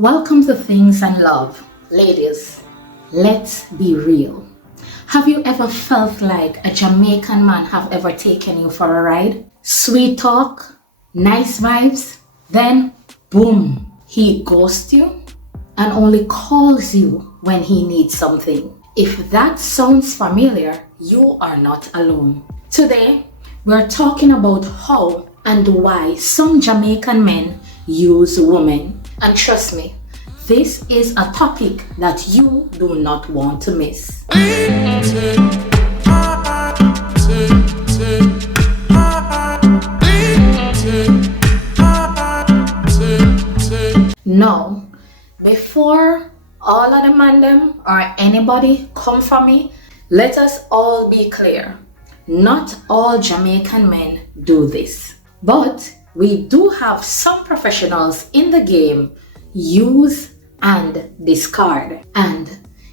Welcome to Things and Love. Ladies, let's be real. Have you ever felt like a Jamaican man have ever taken you for a ride? Sweet talk, nice vibes, then boom, he ghosts you and only calls you when he needs something. If that sounds familiar, you are not alone. Today, we're talking about how and why some Jamaican men use women. And trust me, this is a topic that you do not want to miss. Now, before all of the man them or anybody come for me, let us all be clear. Not all Jamaican men do this, but we do have some professionals in the game use and discard. And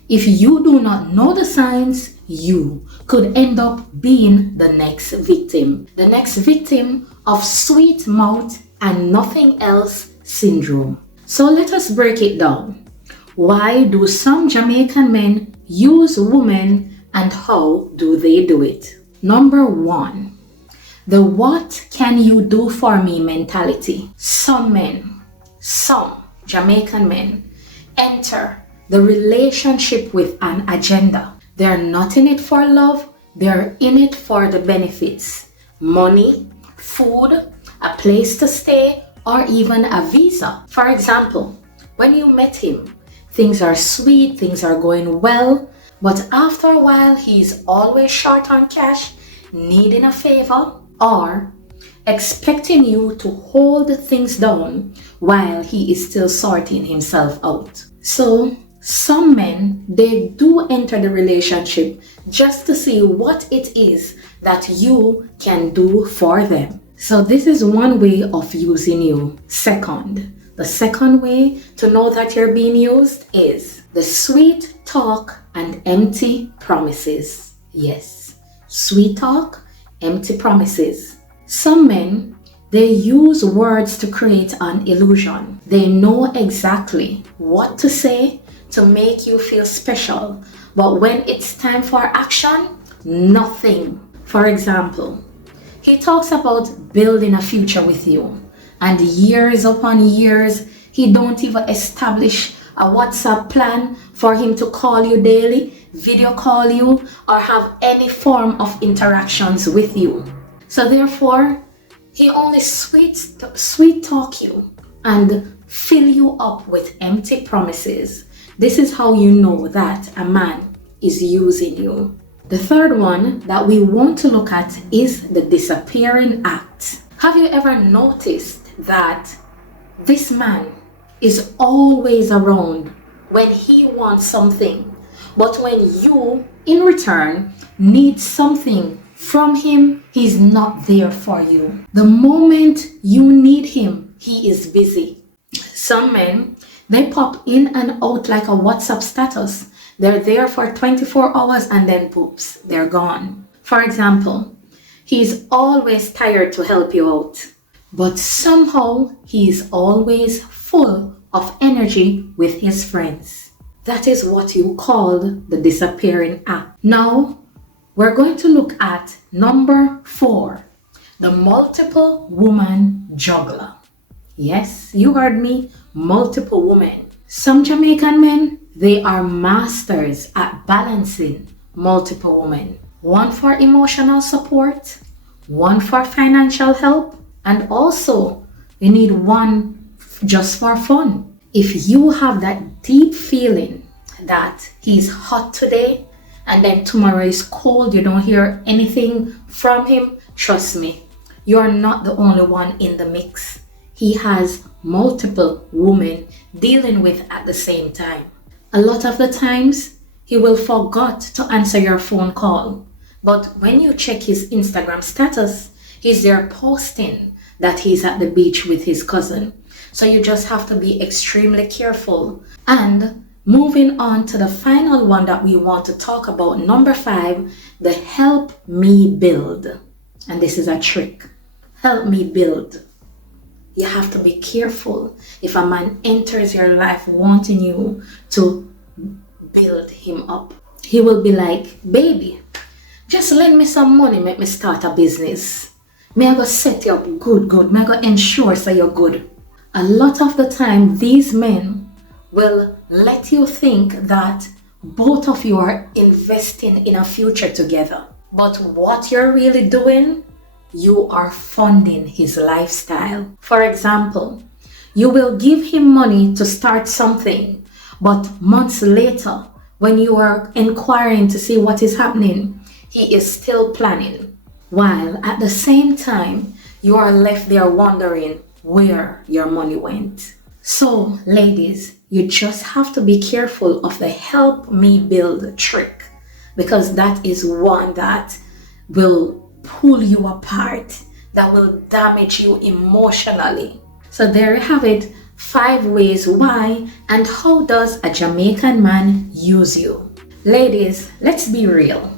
if you do not know the signs, you could end up being the next victim. The next victim of sweet mouth and nothing else syndrome. So let us break it down. Why do some Jamaican men use women and how do they do it? Number one, the what can you do for me mentality. Some Jamaican men enter the relationship with an agenda. They're not in it for love, they're in it for the benefits. Money, food, a place to stay, or even a visa. For example, when you met him, things are sweet, things are going well, but after a while, he's always short on cash, needing a favor, or expecting you to hold things down while he is still sorting himself out. So, some men, they do enter the relationship just to see what it is that you can do for them. So this is one way of using you. The second way to know that you're being used is the sweet talk and empty promises. Yes, sweet talk, empty promises. Some men, they use words to create an illusion. They know exactly what to say to make you feel special, but when it's time for action, nothing. For example, he talks about building a future with you, and years upon years, he don't even establish a WhatsApp plan for him to call you daily, video call you, or have any form of interactions with you. So therefore, he only sweet talk you and fill you up with empty promises. This is how you know that a man is using you. The third one that we want to look at is the disappearing act. Have you ever noticed that this man is always around when he wants something, but when you, in return, need something from him, he's not there for you. The moment you need him, he is busy. Some men, they pop in and out like a WhatsApp status. They're there for 24 hours and then poops, they're gone. For example, he's always tired to help you out, but somehow he's always full of energy with his friends. That is what you call the disappearing act. Now, we're going to look at number 4, the multiple woman juggler. Yes, you heard me, multiple women. Some Jamaican men, they are masters at balancing multiple women. One for emotional support, one for financial help, and also you need one just for fun. If you have that deep feeling that he's hot today, and then tomorrow is cold, you don't hear anything from him, trust me, you're not the only one in the mix. He has multiple women dealing with at the same time. A lot of the times, he will forget to answer your phone call. But when you check his Instagram status, he's there posting that he's at the beach with his cousin. So you just have to be extremely careful. And moving on to the final one that we want to talk about, number 5, the help me build. And this is a trick. Help me build. you have to be careful. If a man enters your life wanting you to build him up, he will be like, baby, just lend me some money, make me start a business. May I go set you up good. May I go ensure so you're good. A lot of the time, these men will let you think that both of you are investing in a future together. But what you're really doing, you are funding his lifestyle. For example, you will give him money to start something, but months later, when you are inquiring to see what is happening, he is still planning. While at the same time, you are left there wondering where your money went. So, ladies, you just have to be careful of the help me build trick, because that is one that will pull you apart, that will damage you emotionally. So there you have it, 5 ways why and how does a Jamaican man use you. Ladies, let's be real.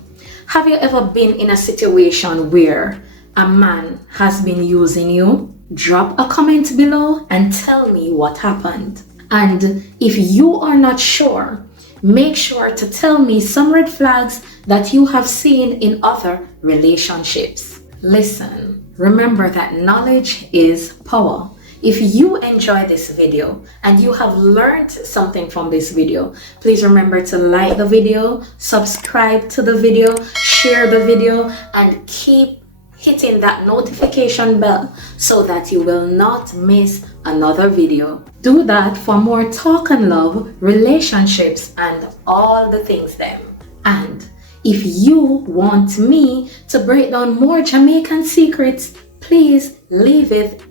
Have you ever been in a situation where a man has been using you? Drop a comment below and tell me what happened. And if you are not sure, make sure to tell me some red flags that you have seen in other relationships. Listen, remember that knowledge is power. If you enjoy this video and you have learned something from this video, please remember to like the video, subscribe to the video, share the video, and keep hitting that notification bell so that you will not miss another video. Do that for more talk and love, relationships, and all the things them. And if you want me to break down more Jamaican secrets, please leave it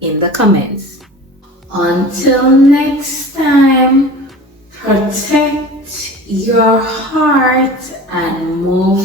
in the comments. Until next time, protect your heart and move